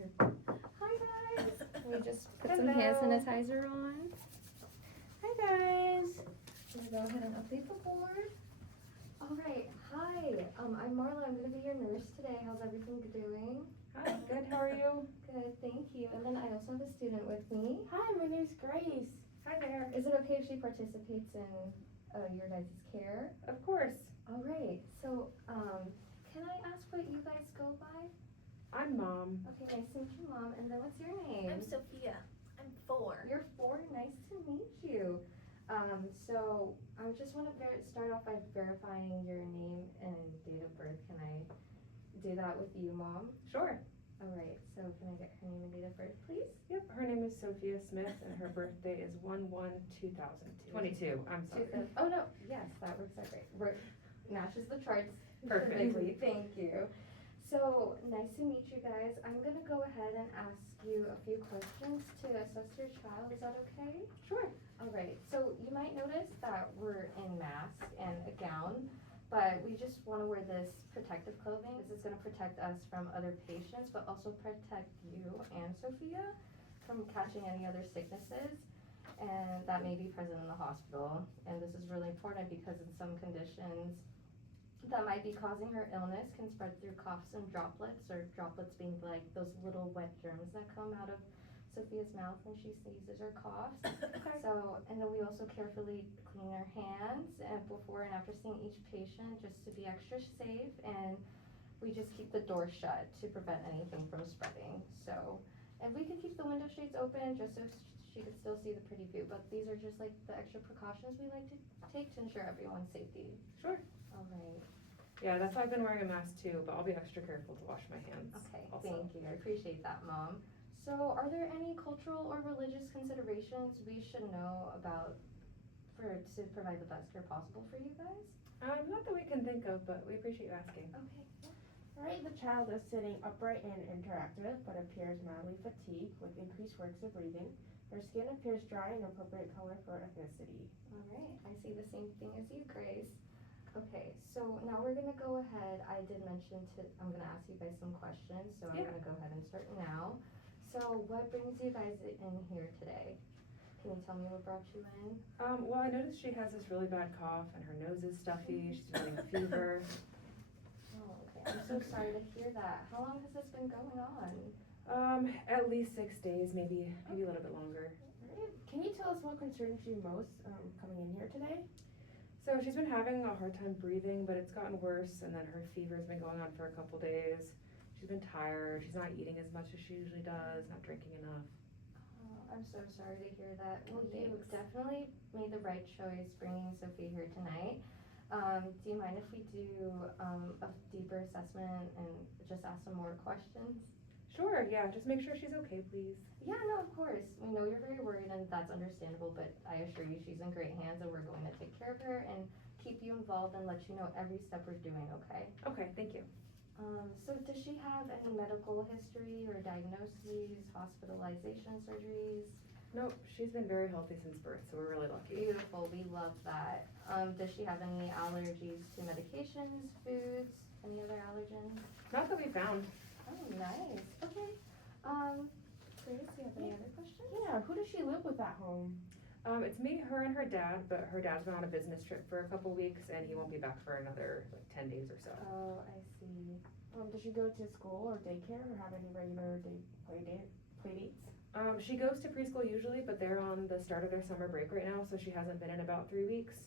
Here. Hi guys. We just put some hand sanitizer on. Hi guys. I'm gonna go ahead and update the board. All right. Hi. I'm Marla. I'm gonna be your nurse today. How's everything doing? Hi, good, how are you? Good. Thank you. And then I also have a student with me. Hi, my name's Grace. Hi there. Is it okay if she participates in your guys' care? Of course. All right. So, can I ask what you guys go by? I'm Mom. Okay, nice to meet you, Mom. And then what's your name? I'm Sophia. I'm 4. You're 4. Nice to meet you. So I just want to start off by verifying your name and date of birth. Can I do that with you, Mom? Sure. All right. So can I get her name and date of birth, please? Yep, her name is Sophia Smith and her birthday is 1/1/2002. 22, I'm sorry. Oh no, yes, that works out great. Matches the charts Perfect. perfectly. Thank you. So nice to meet you guys. I'm gonna go ahead and ask you a few questions to assess your child. Is that okay? Sure. All right. So you might notice that we're in mask and a gown, but we just want to wear this protective clothing. This is going to protect us from other patients, but also protect you and Sophia from catching any other sicknesses and that may be present in the hospital. And this is really important because in some conditions that might be causing her illness can spread through coughs and droplets, or droplets being like those little wet germs that come out of Sophia's mouth when she sneezes or coughs. Okay. So, and then we also carefully clean our hands before and after seeing each patient just to be extra safe, and we just keep the door shut to prevent anything from spreading. So, and we could keep the window shades open just so she could still see the pretty view, but these are just like the extra precautions we like to take to ensure everyone's safety. Sure. All right. Yeah, that's why I've been wearing a mask too, but I'll be extra careful to wash my hands. Okay, also. thank you. I appreciate that, Mom. So are there any cultural or religious considerations we should know about to provide the best care possible for you guys? Not that we can think of, but we appreciate you asking. Okay. Alright, the child is sitting upright and interactive, but appears mildly fatigued with increased works of breathing. Her skin appears dry and appropriate color for ethnicity. All right, I see the same thing as you, Grace. Okay, so now we're gonna go ahead. I did mention I'm gonna ask you guys some questions, so I'm gonna go ahead and start now. So what brings you guys in here today? Can you tell me what brought you in? Well, I noticed she has this really bad cough and her nose is stuffy, she's feeling a fever. Oh, okay. I'm so sorry to hear that. How long has this been going on? At least 6 days, maybe a little bit longer. Alright, can you tell us what concerns you most coming in here today? So she's been having a hard time breathing, but it's gotten worse, and then her fever's been going on for a couple days. She's been tired, she's not eating as much as she usually does, not drinking enough. Oh, I'm so sorry to hear that. Well, you Thanks. definitely made the right choice bringing Sophie here tonight. Do you mind if we do a deeper assessment and just ask some more questions? Sure, yeah, just make sure she's okay, please. Yeah, no, of course. We know you're very worried and that's understandable, but I assure you she's in great hands and we're going to take care of her and keep you involved and let you know every step we're doing, okay? Okay, thank you. So does she have any medical history or diagnoses, hospitalization, surgeries? Nope, she's been very healthy since birth, so we're really lucky. Beautiful, we love that. Does she have any allergies to medications, foods, any other allergens? Not that we found. Oh, nice. Okay. Grace, do you have any other questions? Yeah, who does she live with at home? It's me, her, and her dad, but her dad's been on a business trip for a couple weeks and he won't be back for another 10 days or so. Oh, I see. Does she go to school or daycare or have any regular play dates? She goes to preschool usually, but they're on the start of their summer break right now, so she hasn't been in about 3 weeks.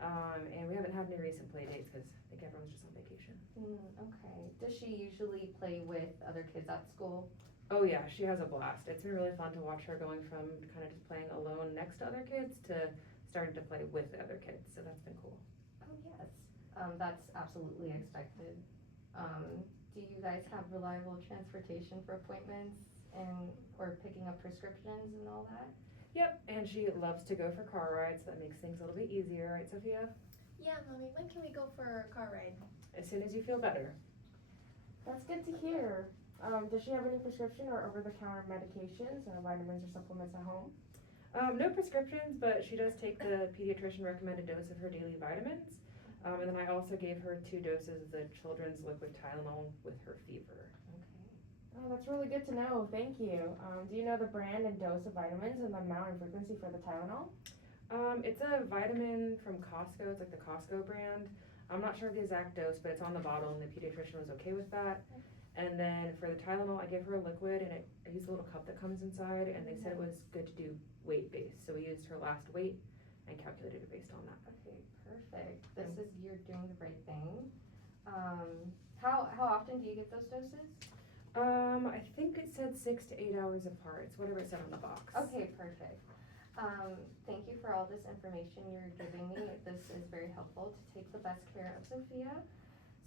And we haven't had any recent play dates because I think everyone's just on vacation. Okay. Does she usually play with other kids at school? Oh yeah, she has a blast. It's been really fun to watch her going from kind of just playing alone next to other kids to starting to play with the other kids, so that's been cool. Oh, yes. That's absolutely expected. Do you guys have reliable transportation for appointments or picking up prescriptions and all that? Yep, and she loves to go for car rides, so that makes things a little bit easier, right Sophia? Yeah, Mommy, when can we go for a car ride? As soon as you feel better. That's good to hear. Does she have any prescription or over-the-counter medications or vitamins or supplements at home? No prescriptions, but she does take the pediatrician recommended dose of her daily vitamins. And then I also gave her 2 doses of the children's liquid Tylenol with her fever. Okay. Oh, that's really good to know. Thank you. Do you know the brand and dose of vitamins and the amount and frequency for the Tylenol? It's a vitamin from Costco. It's like the Costco brand. I'm not sure of the exact dose, but it's on the bottle, and the pediatrician was okay with that. And then for the Tylenol, I gave her a liquid, and I used a little cup that comes inside, and they said it was good to do weight-based. So we used her last weight and calculated it based on that. Okay, perfect. You're doing the right thing. How often do you give those doses? I think it said 6 to 8 hours apart. It's whatever it said on the box. Okay, perfect. Thank you for all this information you're giving me. This is very helpful to take the best care of Sophia.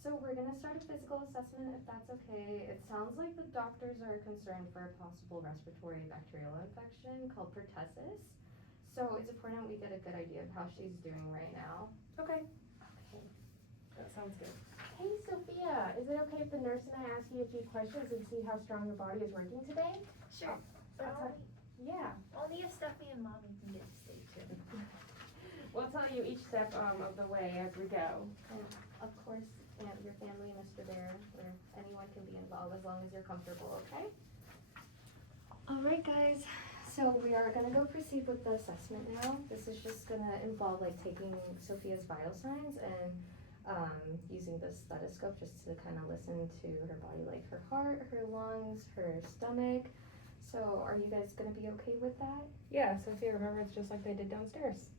So we're gonna start a physical assessment if that's okay. It sounds like the doctors are concerned for a possible respiratory bacterial infection called pertussis. So it's important we get a good idea of how she's doing right now. Okay. Okay. That sounds good. Hey, Sophia, is it okay if the nurse and I ask you a few questions and see how strong your body is working today? Sure. But Yeah. only if Stephanie and Mommy can get to stay too. We'll tell you each step of the way as we go. And of course, your family, Mr. Bear, or anyone can be involved as long as you're comfortable, okay? All right, guys. So we are gonna go proceed with the assessment now. This is just gonna involve like taking Sophia's vital signs and using the stethoscope just to kind of listen to her body, like her heart, her lungs, her stomach. So are you guys gonna be okay with that? Yeah, Sophia, remember it's just like they did downstairs.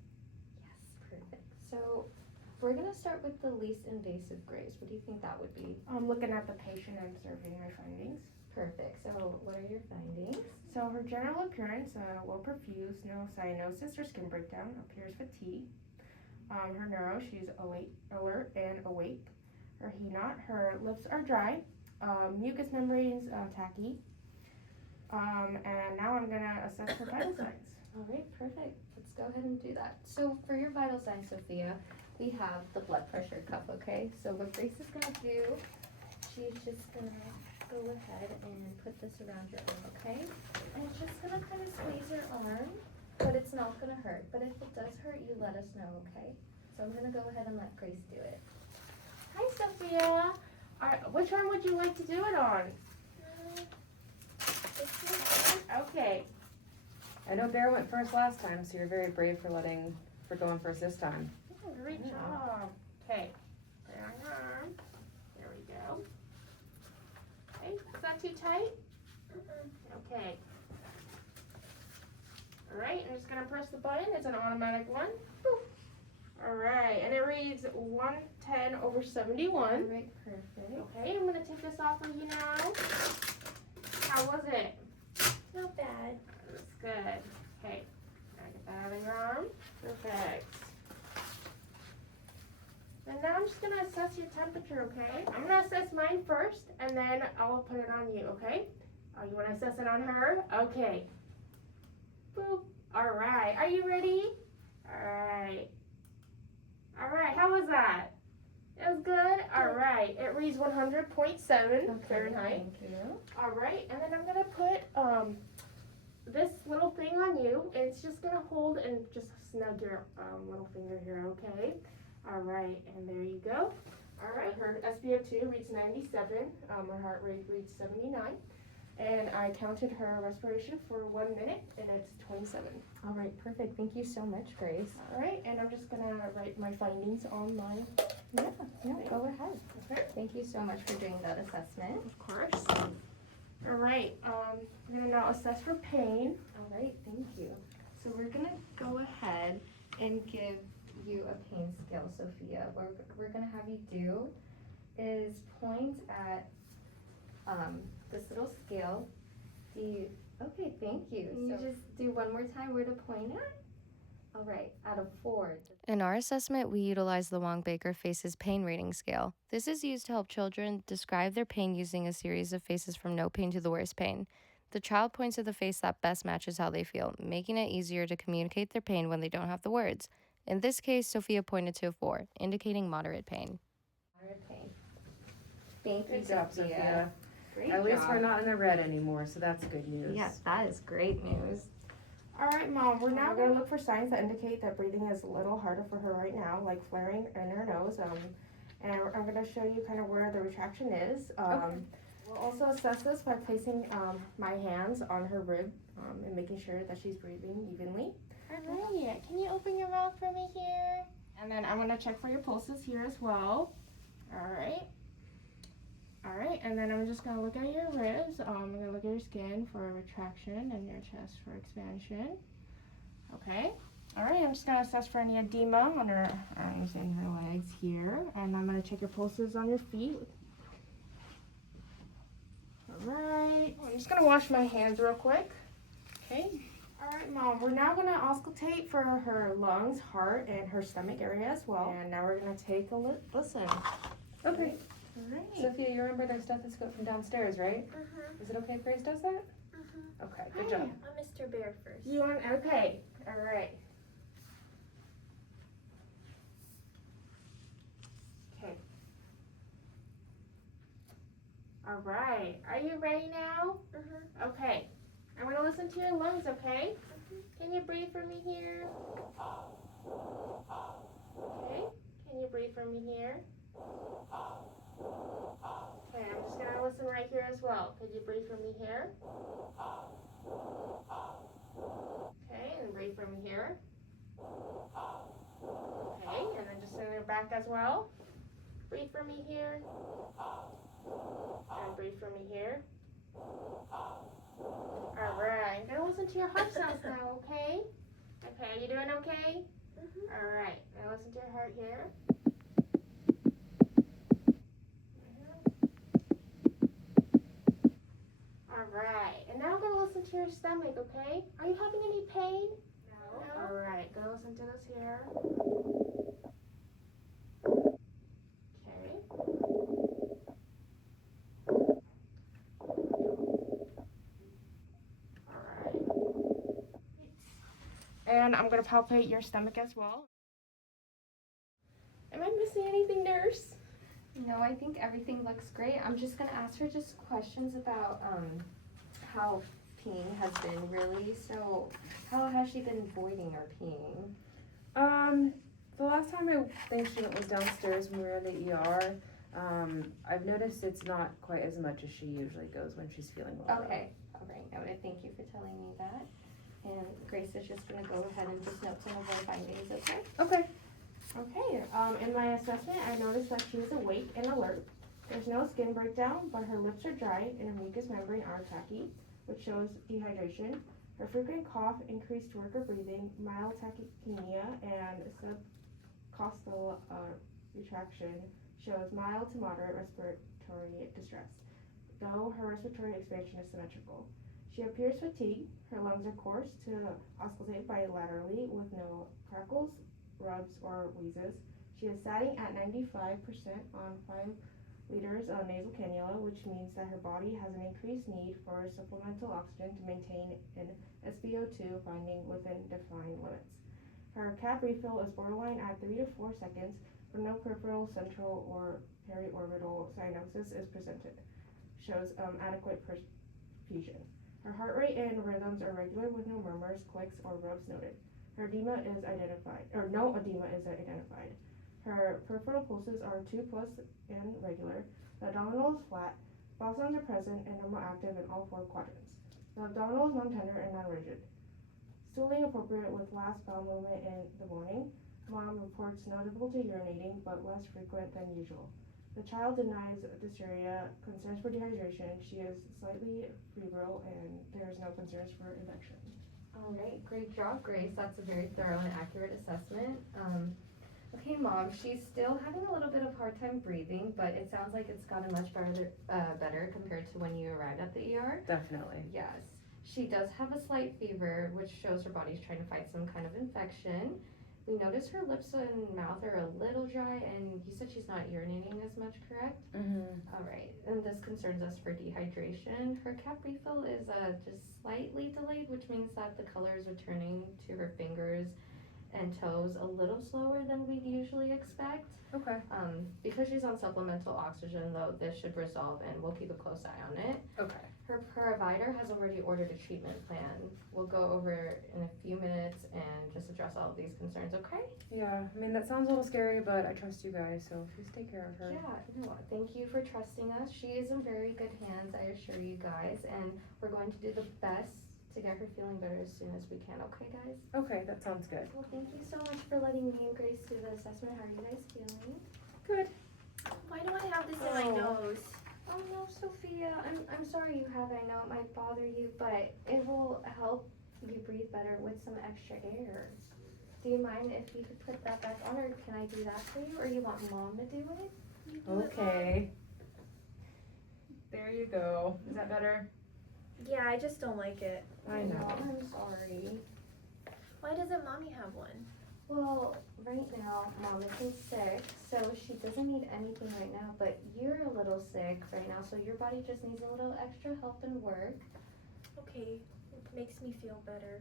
Yes, perfect. So we're gonna start with the least invasive Grace. What do you think that would be? I'm looking at the patient and observing my findings. Perfect. So what are your findings? So her general appearance, well perfused, no cyanosis or skin breakdown, appears fatigue. Her neuro, she's alert and awake. Her HENOT, her lips are dry. Mucous membranes tacky. And now I'm gonna assess her vital signs. All right, perfect. Let's go ahead and do that. So for your vital signs, Sophia, we have the blood pressure cuff, okay? So what Grace is gonna do, she's just gonna go ahead and put this around your arm, okay? And it's just gonna kind of squeeze your arm, but it's not gonna hurt. But if it does hurt, you let us know, okay? So I'm gonna go ahead and let Grace do it. Hi, Sophia. Which arm would you like to do it on? Okay. I know Bear went first last time, so you're very brave for going first this time. Oh, great job. Okay. Put it on your arm. There we go. Okay, is that too tight? Okay. Alright, I'm just gonna press the button. It's an automatic one. Alright, and it reads 110/71. All right, perfect. Okay, I'm gonna take this off of you now. How was it? Not bad. That's good. Okay, gotta get that out of your arm. Perfect. And now I'm just gonna assess your temperature, okay? I'm gonna assess mine first, and then I'll put it on you, okay? Oh, you wanna assess it on her? Okay. Boop. Alright, are you ready? Alright. Alright, how was that? It was good? Alright, it reads 100.7 Fahrenheit. Thank you. Alright, and then I'm gonna put this little thing on you. It's just gonna hold and just snug your little finger here, okay? Alright, and there you go. Alright, her SpO2 reads 97, her heart rate reads 79, and I counted her respiration for 1 minute, and it's 27. All right, perfect. Thank you so much, Grace. Alright, and I'm just gonna write my findings on my, Yeah, go ahead. okay? Thank you so much for doing that assessment. Of course. Alright, we're gonna now assess for pain. All right, thank you. So we're gonna go ahead and give you a pain scale, Sophia. What we're gonna have you do is point at this little scale. Okay, thank you. Can you just do one more time where to point at? All right, out of 4. In our assessment, we utilize the Wong-Baker Faces Pain Rating Scale. This is used to help children describe their pain using a series of faces from no pain to the worst pain. The child points to the face that best matches how they feel, making it easier to communicate their pain when they don't have the words. In this case, Sophia pointed to a 4, indicating moderate pain. Moderate pain. Thank you, Good job, Sophia. Great At least job. we're not in the red anymore, so that's good news. Yes, that is great news. Alright, Mom, we're now gonna look for signs that indicate that breathing is a little harder for her right now, like flaring in her nose. And I'm gonna show you kind of where the retraction is. We'll also assess this by placing my hands on her rib and making sure that she's breathing evenly. Alright, can you open your mouth for me here? And then I'm gonna check for your pulses here as well. Alright. Alright, and then I'm just gonna look at your ribs. I'm gonna look at your skin for retraction and your chest for expansion. Okay. Alright, I'm just gonna assess for any edema on her arms and her legs here. And I'm gonna check your pulses on your feet. Alright, I'm just gonna wash my hands real quick. Okay. Alright, Mom, we're now gonna auscultate for her lungs, heart, and her stomach area as well. And now we're gonna take a listen. Okay. Alright. Sophia, you remember their stethoscope from downstairs, right? Is it okay if Grace does that? Okay, good job. I'm Mr. Bear first. You want, okay, alright. Okay. Alright, are you ready now? Okay, I'm gonna listen to your lungs, okay? Can you breathe for me here? Okay, can you breathe for me here? Okay, I'm just gonna listen right here as well. Could you breathe for me here? Okay, and breathe for me here. Okay, and then just in the back as well. Breathe for me here. And breathe for me here. Alright, I'm gonna listen to your heart sounds now, okay? Okay, are you doing okay? Alright, now listen to your heart here. Alright, and now I'm gonna listen to your stomach, okay? Are you having any pain? No. Alright, go listen to this here. Okay. Alright. And I'm gonna palpate your stomach as well. Am I missing anything, nurse? No, I think everything looks great. I'm just gonna ask her just questions about how peeing has been really. So how has she been voiding or peeing? The last time I think she went was downstairs when we were in the ER. I've noticed it's not quite as much as she usually goes when she's feeling well. Okay, all right, noted. Thank you for telling me that. And Grace is just gonna go ahead and just note some of our findings, okay? Okay. Okay, in my assessment, I noticed that she is awake and alert. There's no skin breakdown, but her lips are dry and her mucous membrane are tacky, which shows dehydration. Her frequent cough, increased work or breathing, mild tachypnea, and subcostal retraction shows mild to moderate respiratory distress, though her respiratory expansion is symmetrical. She appears fatigued. Her lungs are coarse to auscultate bilaterally with no crackles, rubs, or wheezes. She is satting at 95% on 5 liters of nasal cannula, which means that her body has an increased need for supplemental oxygen to maintain an SpO2 finding within defined limits. Her CAP refill is borderline at 3 to 4 seconds, but no peripheral, central, or periorbital cyanosis is presented. Shows adequate perfusion. Her heart rate and rhythms are regular with no murmurs, clicks, or rubs noted. Her edema is identified, or no edema is identified. Her peripheral pulses are 2+ and regular. The abdominal is flat. Bowel sounds are present and normal active in all 4 quadrants. The abdominal is non-tender and non-rigid. Stooling appropriate with last bowel movement in the morning. Mom reports no difficulty urinating, but less frequent than usual. The child denies dysuria, concerns for dehydration. She is slightly febrile, and there is no concerns for infection. All right, great job, Grace. That's a very thorough and accurate assessment. Okay, Mom, she's still having a little bit of hard time breathing, but it sounds like it's gotten much better compared to when you arrived at the ER. Definitely. Yes. She does have a slight fever, which shows her body's trying to fight some kind of infection. We notice her lips and mouth are a little dry, and you said she's not urinating as much, correct? All right, and this concerns us for dehydration. Her cap refill is just slightly delayed, which means that the color is returning to her fingers, and toes a little slower than we'd usually expect. Okay. Because she's on supplemental oxygen though, this should resolve and we'll keep a close eye on it. Okay. Her provider has already ordered a treatment plan. We'll go over it in a few minutes and just address all of these concerns, okay? Yeah, I mean, that sounds a little scary, but I trust you guys, so please take care of her. Yeah, no, thank you for trusting us. She is in very good hands, I assure you guys, and we're going to do the best to get her feeling better as soon as we can, okay guys? Okay, that sounds good. Well, thank you so much for letting me and Grace do the assessment. How are you guys feeling? Good. Why do I have this in my nose? Oh no, Sophia, I'm sorry you have it. I know it might bother you, but it will help you breathe better with some extra air. Do you mind if you could put that back on, or can I do that for you, or you want Mom to do it? You do it, Okay. There you go. Is that better? Mom. Yeah, I just don't like it. I know. I'm sorry. Why doesn't Mommy have one? Well, right now, Mom isn't sick, so she doesn't need anything right now, but you're a little sick right now, so your body just needs a little extra help and work. Okay, it makes me feel better.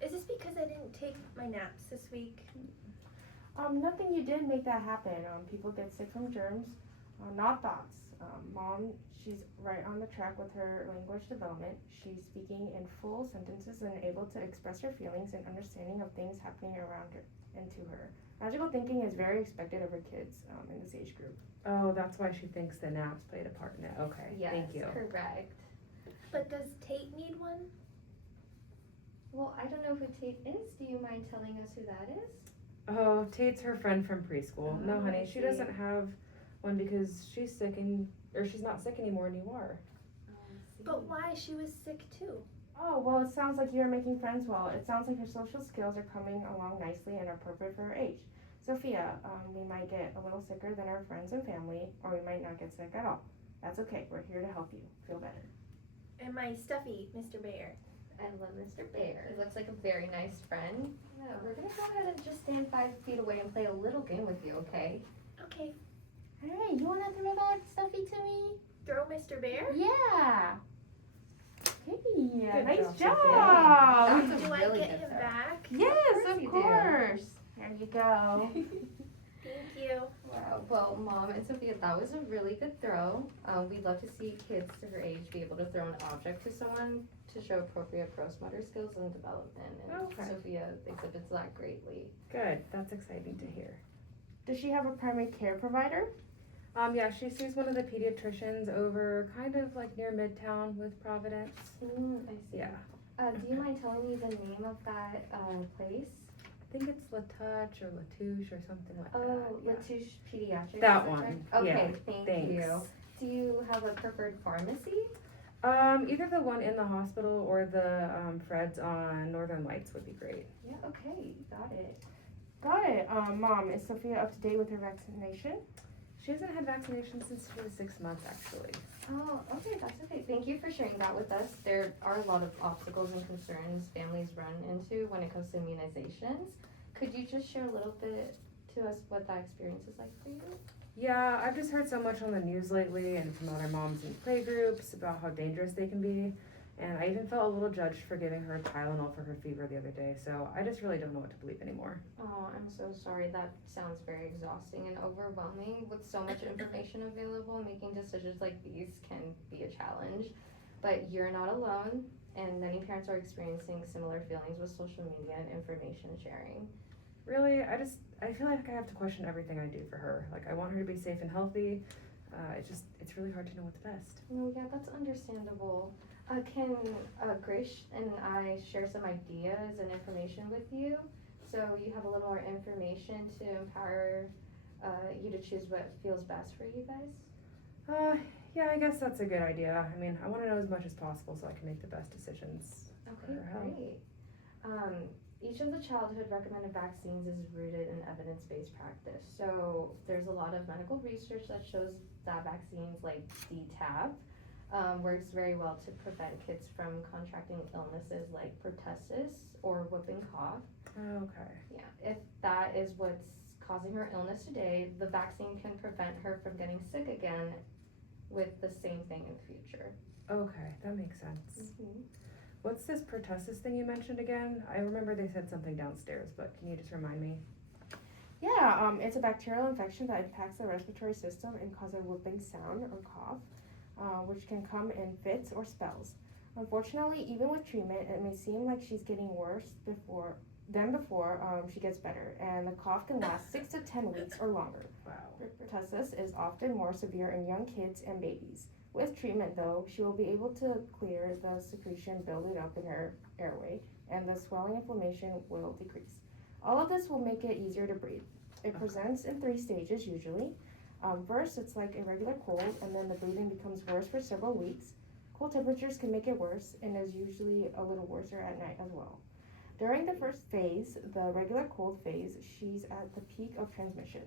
Is this because I didn't take my naps this week? Nothing you did make that happen. People get sick from germs, not thoughts. Mom, she's right on the track with her language development. She's speaking in full sentences and able to express her feelings and understanding of things happening around her and to her. Magical thinking is very expected of her kids in this age group. Oh, that's why she thinks the naps played a part in it. Okay, Yes, thank you. correct. But does Tate need one? Well, I don't know who Tate is. Do you mind telling us who that is? Oh, Tate's her friend from preschool. No, Oh, honey, I she see. doesn't have one because she's sick or she's not sick anymore and you are. But why? She was sick too. Oh, well, it sounds like you're making friends well. It sounds like her social skills are coming along nicely and are appropriate for her age. Sophia, we might get a little sicker than our friends and family, or we might not get sick at all. That's okay. We're here to help you feel better. And my stuffy, Mr. Bear. I love Mr. Bear. He looks like a very nice friend. Yeah, we're gonna go ahead and just stand 5 feet away and play a little game with you, okay? Okay, All right, you want to throw that stuffy to me? throw Mr. Bear? Yeah. Hey, Good nice job, job. That's a Do I really get good him throw. back? Yes, Of course of you do. course. There you go. Thank you. Wow. Well, Mom and Sophia, that was a really good throw. We'd love to see kids her age be able to throw an object to someone to show appropriate gross motor skills and development. And Okay. Sophia exhibits that greatly. Good, that's exciting to hear. Does she have a primary care provider? Yeah, she sees one of the pediatricians over kind of like near Midtown with Providence. I see. Yeah. Do you mind telling me the name of that place? I think it's Latouche or Latouche or something like Oh, that. Latouche Pediatrics. That is one, right? yeah, Okay, thank thanks. you. Do you have a preferred pharmacy? Either the one in the hospital or the Fred's on Northern Lights would be great. Yeah, okay, got it. Got it. Mom, is Sophia up to date with her vaccination? She hasn't had vaccination since she was 6 months, actually. Oh, okay, that's okay. Thank you for sharing that with us. There are a lot of obstacles and concerns families run into when it comes to immunizations. Could you just share a little bit to us what that experience is like for you? Yeah, I've just heard so much on the news lately and from other moms in play groups about how dangerous they can be. And I even felt a little judged for giving her Tylenol for her fever the other day. So I just really don't know what to believe anymore. Oh, I'm so sorry. That sounds very exhausting and overwhelming. With so much information available, making decisions like these can be a challenge. But you're not alone, and many parents are experiencing similar feelings with social media and information sharing. Really, I feel like I have to question everything I do for her. Like, I want her to be safe and healthy. It's really hard to know what's best. No, yeah, that's understandable. Can Grace and I share some ideas and information with you? So you have a little more information to empower you to choose what feels best for you guys? Yeah, I guess that's a good idea. I mean, I want to know as much as possible so I can make the best decisions. Okay, for her health. great. Each of the childhood recommended vaccines is rooted in evidence-based practice. So there's a lot of medical research that shows that vaccines like DTaP works very well to prevent kids from contracting illnesses like pertussis or whooping cough. Okay. Yeah, if that is what's causing her illness today, the vaccine can prevent her from getting sick again with the same thing in the future. Okay, that makes sense. What's this pertussis thing you mentioned again? I remember they said something downstairs, but can you just remind me? Yeah, it's a bacterial infection that impacts the respiratory system and causes a whooping sound or cough, which can come in fits or spells. Unfortunately, even with treatment, it may seem like she's getting worse before she gets better, and the cough can last 6 to 10 weeks or longer. Wow. Pertussis is often more severe in young kids and babies. With treatment, though, she will be able to clear the secretion building up in her airway, and the swelling inflammation will decrease. All of this will make it easier to breathe. It presents in 3 stages usually. First, it's like a regular cold, and then the breathing becomes worse for several weeks. Cold temperatures can make it worse, and is usually a little worse at night as well. During the first phase, the regular cold phase, she's at the peak of transmission.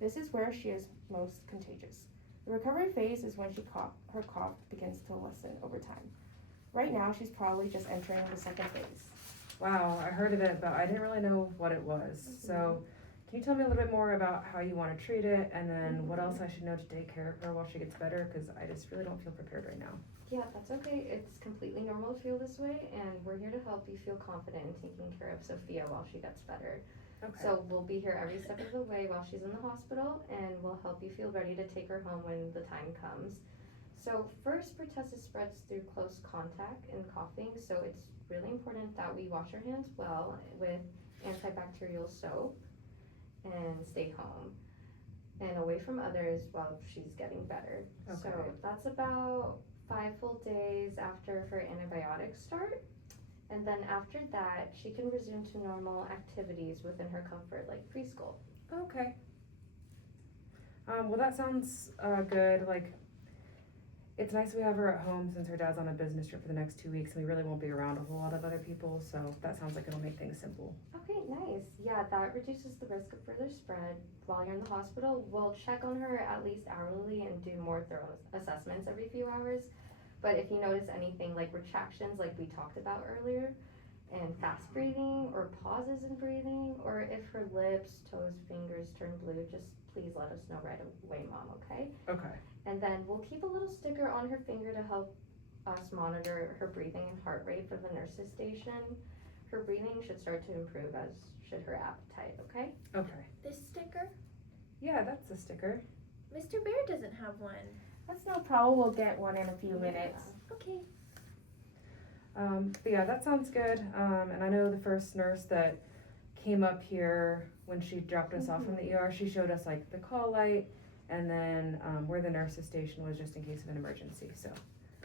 This is where she is most contagious. The recovery phase is when her cough begins to lessen over time. Right now, she's probably just entering the second phase. Wow, I heard of it, but I didn't really know what it was. So, can you tell me a little bit more about how you want to treat it, and then what else I should know to take care of her while she gets better? Because I just really don't feel prepared right now. Yeah, that's okay. It's completely normal to feel this way, and we're here to help you feel confident in taking care of Sophia while she gets better. Okay. So we'll be here every step of the way while she's in the hospital, and we'll help you feel ready to take her home when the time comes. So first, pertussis spreads through close contact and coughing, so it's really important that we wash our hands well with antibacterial soap and stay home and away from others while she's getting better. Okay. So that's about 5 full days after her antibiotics start. And then after that, she can resume to normal activities within her comfort, like preschool. Okay. Well, that sounds good. Like, it's nice we have her at home since her dad's on a business trip for the next 2 weeks, and we really won't be around a whole lot of other people, so that sounds like it'll make things simple. Okay, nice. Yeah, that reduces the risk of further spread. While you're in the hospital, we'll check on her at least hourly and do more thorough assessments every few hours. But if you notice anything like retractions like we talked about earlier, and fast breathing or pauses in breathing, or if her lips, toes, fingers turn blue, just please let us know right away, Mom, okay? Okay. And then we'll keep a little sticker on her finger to help us monitor her breathing and heart rate for the nurse's station. Her breathing should start to improve, as should her appetite, okay? Okay. This sticker? Yeah, that's a sticker. Mr. Bear doesn't have one. That's no problem, we'll get one in a few minutes. Okay. But yeah, that sounds good. And I know the first nurse that came up here when she dropped us off from the ER, she showed us like the call light and then where the nurse's station was just in case of an emergency. So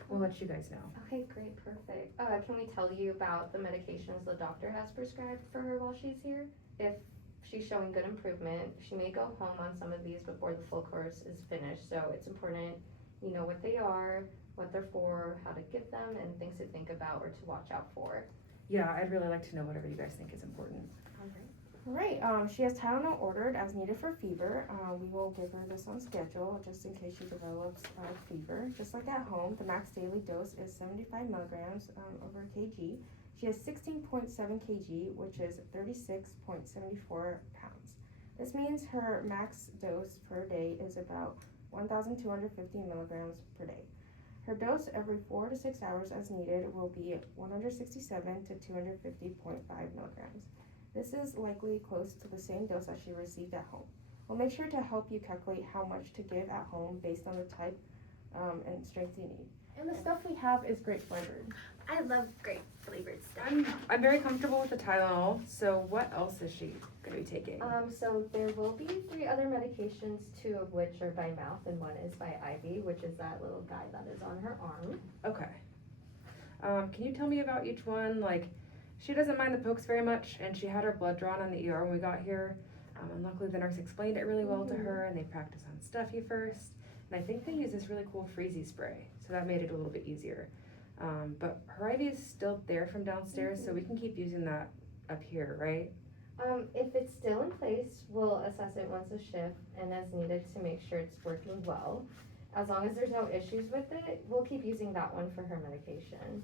we'll let you guys know. Okay, great, perfect. Can we tell you about the medications the doctor has prescribed for her while she's here? If she's showing good improvement, she may go home on some of these before the full course is finished. So it's important you know what they are, what they're for, how to give them, and things to think about or to watch out for. Yeah, I'd really like to know whatever you guys think is important. Alright, she has Tylenol ordered as needed for fever. We will give her this on schedule just in case she develops fever. Just like at home, the max daily dose is 75 milligrams over kg. She has 16.7 kg, which is 36.74 pounds. This means her max dose per day is about 1,250 milligrams per day. Her dose every 4 to 6 hours as needed will be 167 to 250.5 milligrams. This is likely close to the same dose that she received at home. We'll make sure to help you calculate how much to give at home based on the type and strength you need. And the stuff we have is grape flavored. I love grape flavored stuff. I'm very comfortable with the Tylenol, so what else is she going to be taking? So there will be 3 other medications, 2 of which are by mouth and 1 is by IV, which is that little guy that is on her arm. Okay. Can you tell me about each one? Like, she doesn't mind the pokes very much, and she had her blood drawn in the ER when we got here. And luckily the nurse explained it really well to her, and they practiced on Stuffy first. And I think they use this really cool freezy spray, so that made it a little bit easier. But her IV is still there from downstairs, so we can keep using that up here, right? If it's still in place, we'll assess it once a shift and as needed to make sure it's working well. As long as there's no issues with it, we'll keep using that one for her medication.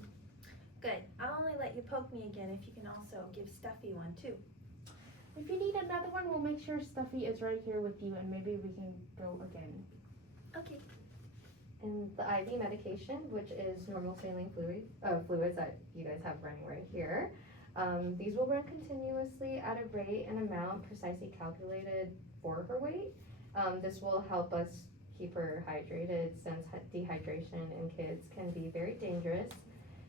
Good. I'll only let you poke me again if you can also give Stuffy one too. If you need another one, we'll make sure Stuffy is right here with you and maybe we can go again. Okay. And the IV medication, which is normal saline fluids that you guys have running right here. These will run continuously at a rate and amount precisely calculated for her weight. This will help us keep her hydrated, since dehydration in kids can be very dangerous,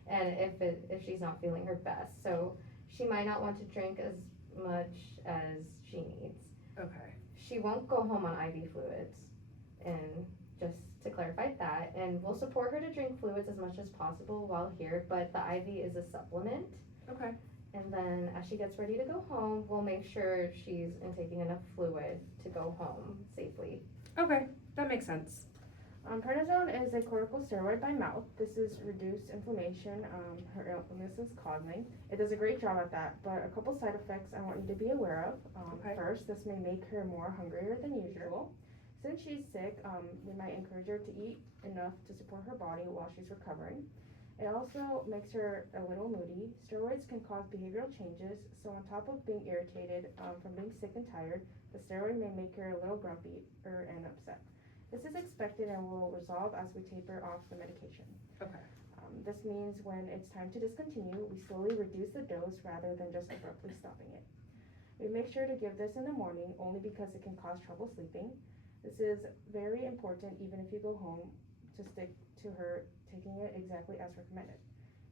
and if she's not feeling her best. So she might not want to drink as much as she needs. Okay. She won't go home on IV fluids, and just to clarify that, and we'll support her to drink fluids as much as possible while here, but the IV is a supplement. Okay. And then as she gets ready to go home, we'll make sure she's intaking enough fluid to go home safely. Okay, that makes sense. Prednisone is a corticosteroid by mouth. This is reduced inflammation her illness is causing. It does a great job at that, but a couple side effects I want you to be aware of. Okay. First, this may make her more hungrier than usual. Since she's sick, we might encourage her to eat enough to support her body while she's recovering. It also makes her a little moody. Steroids can cause behavioral changes, so on top of being irritated from being sick and tired, the steroid may make her a little grumpy and upset. This is expected and will resolve as we taper off the medication. Okay. This means when it's time to discontinue, we slowly reduce the dose rather than just abruptly stopping it. We make sure to give this in the morning only because it can cause trouble sleeping. This is very important even if you go home to stick to her taking it exactly as recommended.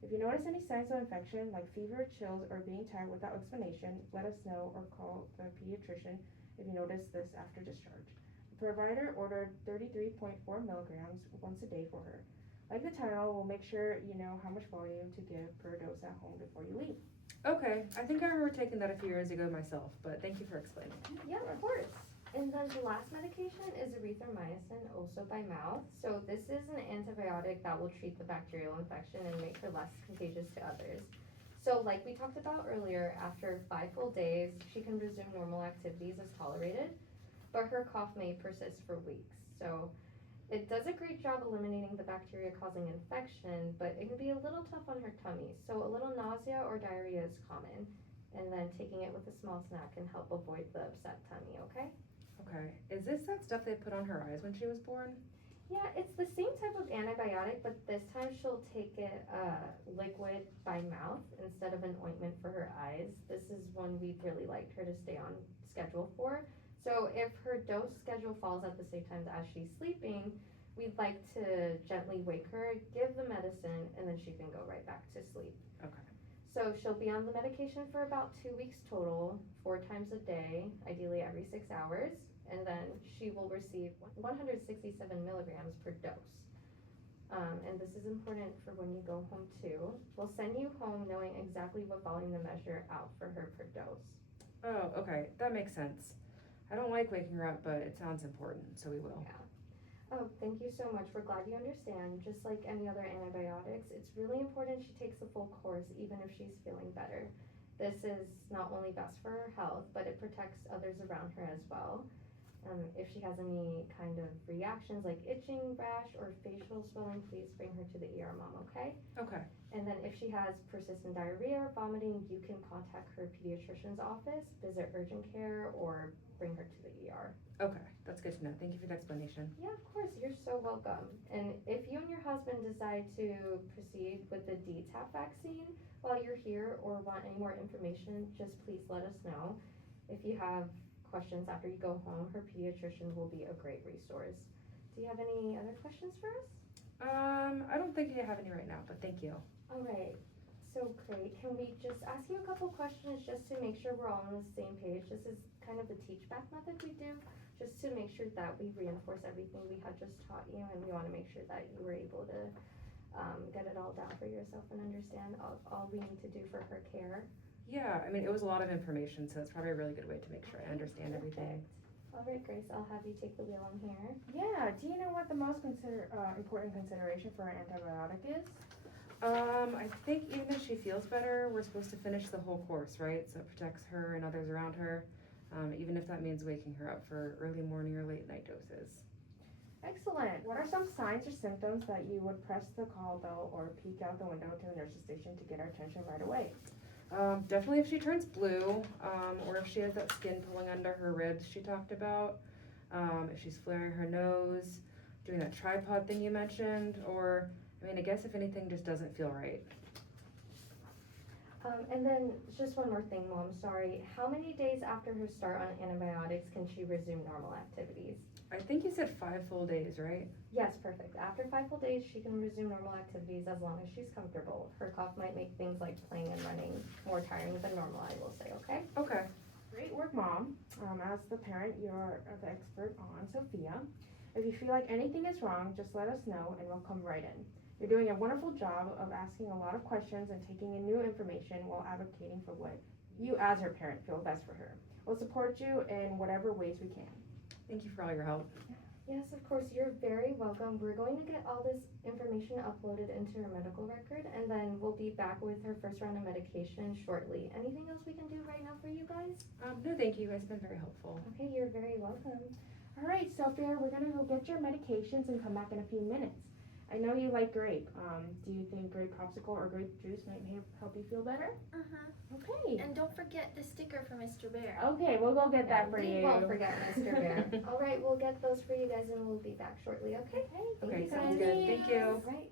If you notice any signs of infection like fever, chills, or being tired without explanation, let us know or call the pediatrician if you notice this after discharge. The provider ordered 33.4 milligrams once a day for her. Like the Tylenol, we'll make sure you know how much volume to give per dose at home before you leave. Okay, I think I remember taking that a few years ago myself, but thank you for explaining. Yeah, of course. And then the last medication is erythromycin, also by mouth. So this is an antibiotic that will treat the bacterial infection and make her less contagious to others. So like we talked about earlier, after 5 full days, she can resume normal activities as tolerated, but her cough may persist for weeks. So it does a great job eliminating the bacteria causing infection, but it can be a little tough on her tummy. So a little nausea or diarrhea is common. And then taking it with a small snack can help avoid the upset tummy, okay? Okay, is this that stuff they put on her eyes when she was born? Yeah, it's the same type of antibiotic, but this time she'll take it liquid by mouth instead of an ointment for her eyes. This is one we'd really like her to stay on schedule for. So if her dose schedule falls at the same time as she's sleeping, we'd like to gently wake her, give the medicine, and then she can go right back to sleep. Okay. So she'll be on the medication for about 2 weeks total, 4 times a day, ideally every 6 hours. And then she will receive 167 milligrams per dose. And this is important for when you go home too. We'll send you home knowing exactly what volume to measure out for her per dose. Oh, okay, that makes sense. I don't like waking her up, but it sounds important, so we will. Yeah. Oh, thank you so much. We're glad you understand. Just like any other antibiotics, it's really important she takes the full course even if she's feeling better. This is not only best for her health, but it protects others around her as well. If she has any kind of reactions like itching, rash, or facial swelling, please bring her to the ER, Mom, okay? Okay. And then if she has persistent diarrhea or vomiting, you can contact her pediatrician's office, visit urgent care, or bring her to the ER. Okay, that's good to know. Thank you for the explanation. Yeah, of course, you're so welcome. And if you and your husband decide to proceed with the DTaP vaccine while you're here or want any more information, just please let us know. If you have questions after you go home, her pediatrician will be a great resource. Do you have any other questions for us? I don't think I have any right now, but thank you. All right, so great. Can we just ask you a couple questions just to make sure we're all on the same page? This is kind of the teach back method we do, just to make sure that we reinforce everything we had just taught you, and we want to make sure that you were able to get it all down for yourself and understand all we need to do for her care. Yeah, I mean, it was a lot of information, so it's probably a really good way to make sure I understand everything. All right, Grace, I'll have you take the wheel on here. Yeah, do you know what the most important consideration for an antibiotic is? I think even if she feels better, we're supposed to finish the whole course, right? So it protects her and others around her, even if that means waking her up for early morning or late night doses. Excellent. What are some signs or symptoms that you would press the call bell or peek out the window to the nurse's station to get our attention right away? Definitely if she turns blue, or if she has that skin pulling under her ribs she talked about, if she's flaring her nose, doing that tripod thing you mentioned, or, I mean, I guess if anything just doesn't feel right. And then just one more thing, Mom, sorry. How many days after her start on antibiotics can she resume normal activities? I think you said 5 full days, right? Yes, perfect. After 5 full days, she can resume normal activities as long as she's comfortable. Her cough might make things like playing and running more tiring than normal, I will say, okay? Okay. Great work, Mom. As the parent, you're the expert on Sophia. If you feel like anything is wrong, just let us know and we'll come right in. You're doing a wonderful job of asking a lot of questions and taking in new information while advocating for what you as her parent feel best for her. We'll support you in whatever ways we can. Thank you for all your help. Yes, of course, you're very welcome. We're going to get all this information uploaded into her medical record, and then we'll be back with her first round of medication shortly. Anything else we can do right now for you guys? No, thank you. You guys have been very helpful. Okay, you're very welcome. All right, Sophia, we're gonna go get your medications and come back in a few minutes. I know you like grape. Do you think grape popsicle or grape juice might help you feel better? Okay. And don't forget the sticker for Mr. Bear. Okay, we'll go get that for we you. won't forget Mr. Bear. All right, we'll get those for you guys, and we'll be back shortly, okay? Okay, Okay, you sounds guys. good. Thank you. Right.